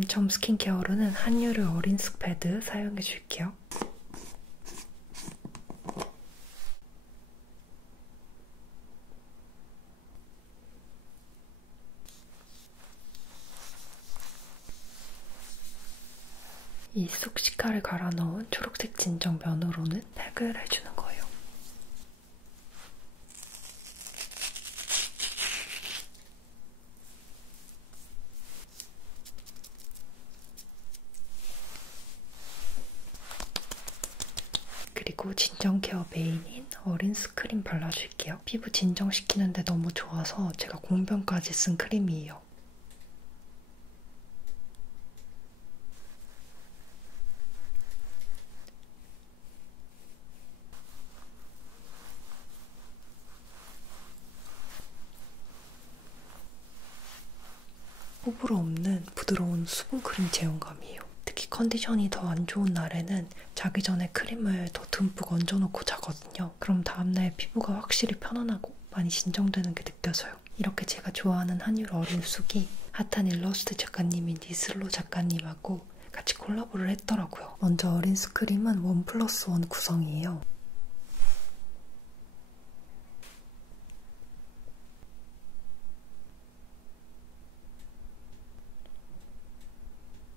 맨 처음 스킨케어로는 한유르 어린스 패드 사용해줄게요. 이 쑥시카를 갈아 넣은 초록색 진정 면으로는 팩을 해주는 거예요. 그리고 진정 케어 메인인 어린스 크림 발라줄게요. 피부 진정시키는데 너무 좋아서 제가 공병까지 쓴 크림이에요. 호불호 없는 부드러운 수분크림 제형감이에요. 특히 컨디션이 더 안 좋은 날에는 자기 전에 크림을 더 듬뿍 얹어놓고 자거든요. 그럼 다음날 피부가 확실히 편안하고 많이 진정되는 게 느껴져요. 이렇게 제가 좋아하는 한율 어린 쑥이 핫한 일러스트 작가님인 니슬로 작가님하고 같이 콜라보를 했더라고요. 먼저 어린 쑥 크림은 1+1 구성이에요.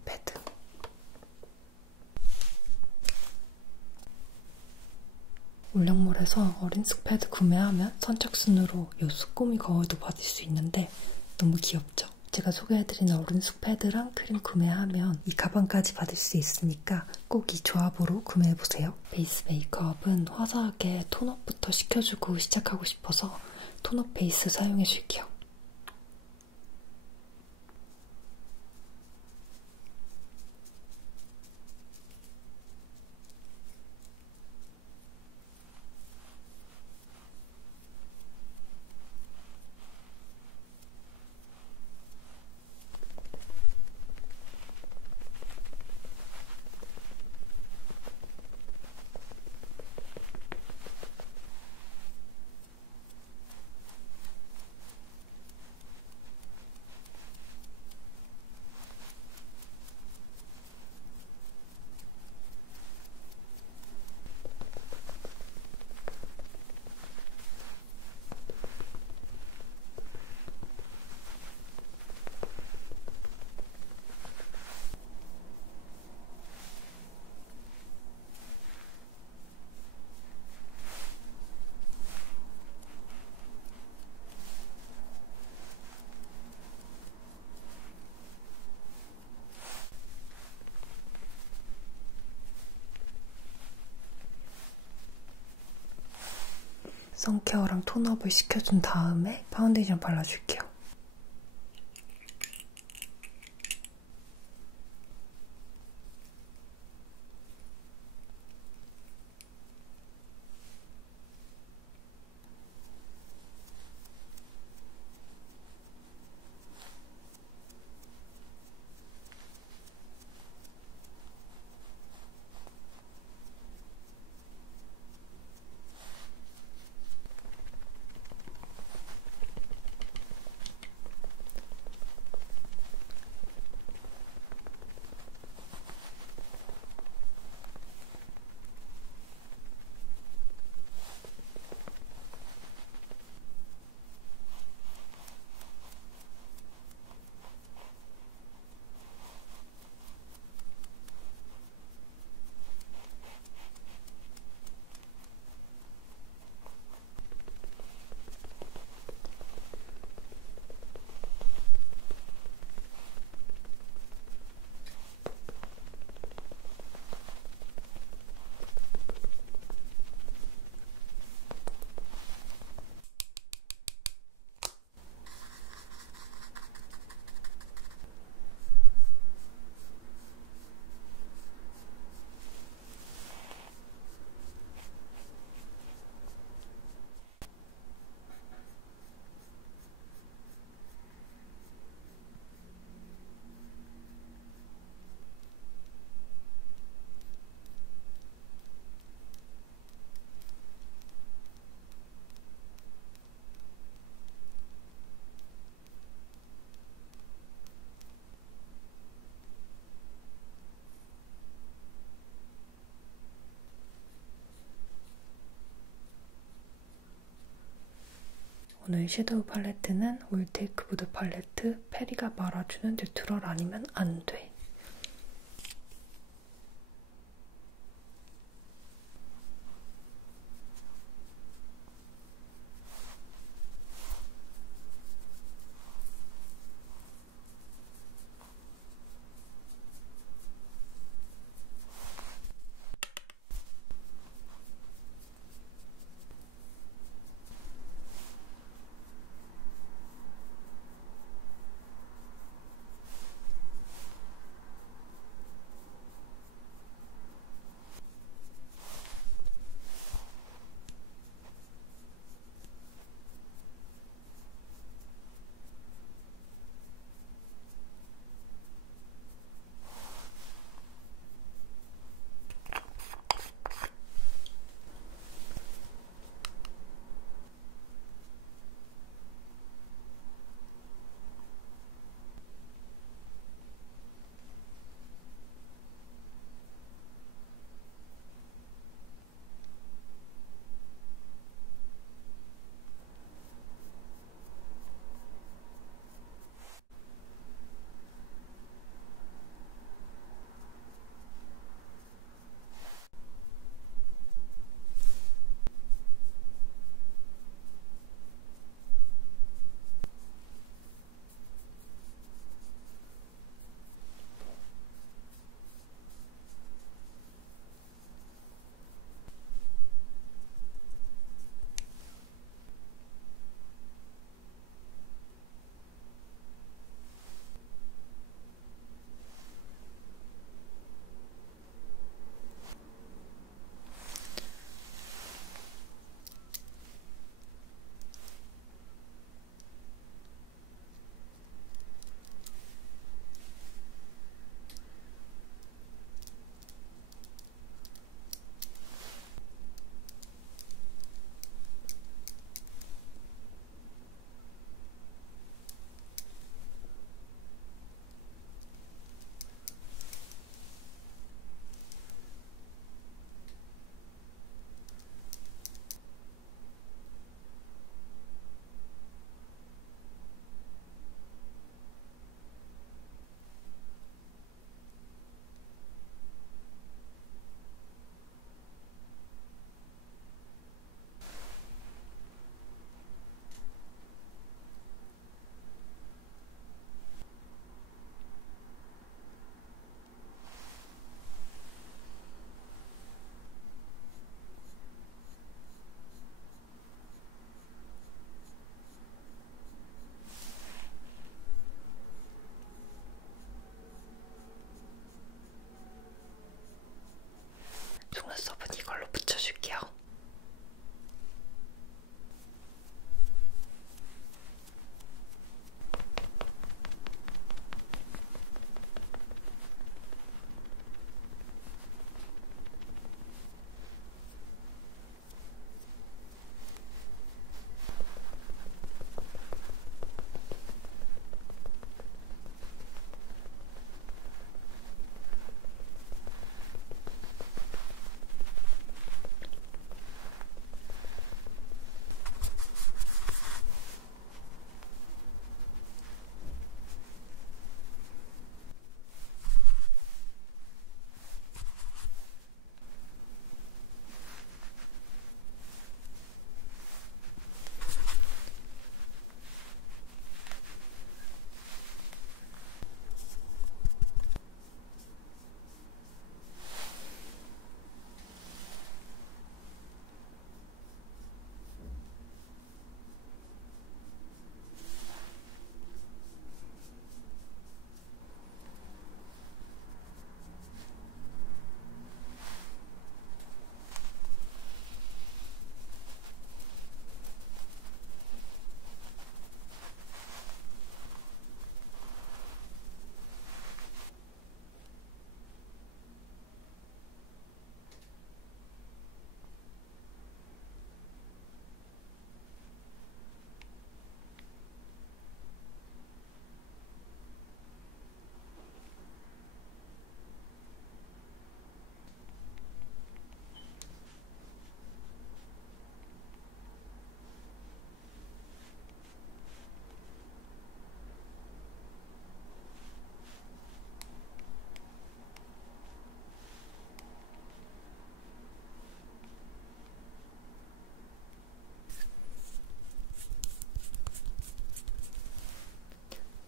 패드, 울력몰에서 어린 쑥 패드 구매하면 선착순으로 요 쑥고미 거울도 받을 수 있는데 너무 귀엽죠? 제가 소개해드린 어린 쑥 패드랑 크림 구매하면 이 가방까지 받을 수 있으니까 꼭 이 조합으로 구매해보세요. 베이스 메이크업은 화사하게 톤업부터 시켜주고 시작하고 싶어서 톤업 베이스 사용해줄게요. 선케어랑 톤업을 시켜준 다음에 파운데이션 발라줄게요. 오늘 섀도우 팔레트는 올테이크 무드 팔레트 페리가 말아주는 뉴트럴 아니면 안 돼.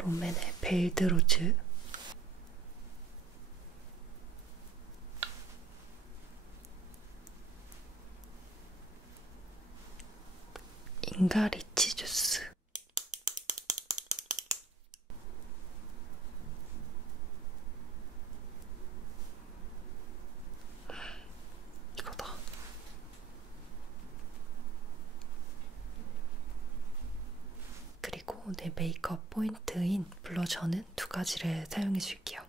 롬앤의 베일드로즈, 인가 리치 주스, 이거다. 그리고 내 메이크업 포인트인 블러셔는 두 가지를 사용해 줄게요.